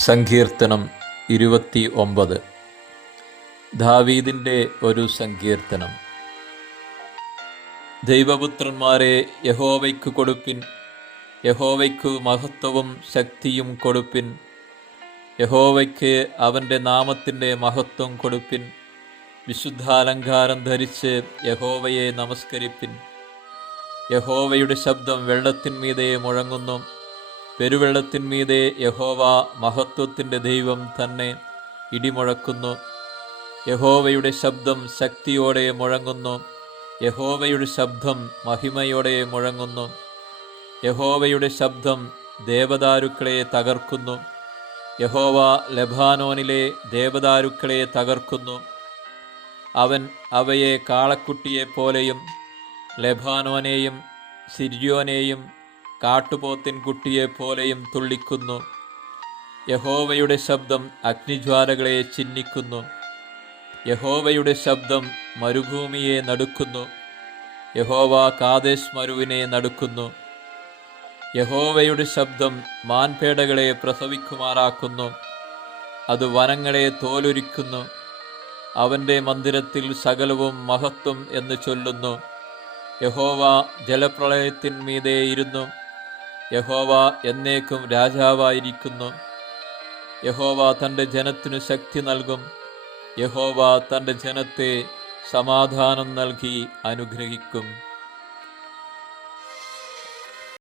സങ്കീർത്തനം 29. ദാവീദിൻ്റെ ഒരു സങ്കീർത്തനം. ദൈവപുത്രന്മാരെ, യഹോവയ്ക്ക് കൊടുപ്പിൻ, യഹോവയ്ക്കു മഹത്വവും ശക്തിയും കൊടുപ്പിൻ. യഹോവയ്ക്ക് അവൻ്റെ നാമത്തിൻ്റെ മഹത്വം കൊടുപ്പിൻ. വിശുദ്ധാലങ്കാരം ധരിച്ച് യഹോവയെ നമസ്കരിപ്പിൻ. യഹോവയുടെ ശബ്ദം വെള്ളത്തിന്മീതെ മുഴങ്ങുന്നു. പെരുവെള്ളത്തിന്മീതെ യഹോവ മഹത്വത്തിൻ്റെ ദൈവം തന്നെ ഇടിമുഴക്കുന്നു. യഹോവയുടെ ശബ്ദം ശക്തിയോടെ മുഴങ്ങുന്നു. യഹോവയുടെ ശബ്ദം മഹിമയോടെ മുഴങ്ങുന്നു. യഹോവയുടെ ശബ്ദം ദേവദാരുക്കളെ തകർക്കുന്നു. യഹോവ ലെബാനോനിലെ ദേവദാരുക്കളെ തകർക്കുന്നു. അവൻ അവയെ കാളക്കുട്ടിയെപ്പോലെയും ലെബാനോനെയും സിര്യോനെയും കാട്ടുപോത്തിൻ കുട്ടിയെപ്പോലെയും തുള്ളിക്കുന്നു. യഹോവയുടെ ശബ്ദം അഗ്നിജ്വാലകളെ ചിന്നിക്കുന്നു. യഹോവയുടെ ശബ്ദം മരുഭൂമിയെ നടുക്കുന്നു. യഹോവ കാദേശ് മരുവിനെ നടുക്കുന്നു. യഹോവയുടെ ശബ്ദം മാൻപേടകളെ പ്രസവിക്കുമാറാക്കുന്നു. അത് വനങ്ങളെ തോലുരിക്കുന്നു. അവൻ്റെ മന്ദിരത്തിൽ സകലവും മഹത്വം എന്ന് ചൊല്ലുന്നു. യഹോവ ജലപ്രളയത്തിന്മീതെ ഇരുന്നു. യഹോവ എന്നേക്കും രാജാവായിരിക്കുന്നു. യഹോവ തൻ്റെ ജനത്തിനു ശക്തി നൽകും. യഹോവ തൻ്റെ ജനത്തെ സമാധാനം നൽകി അനുഗ്രഹിക്കും.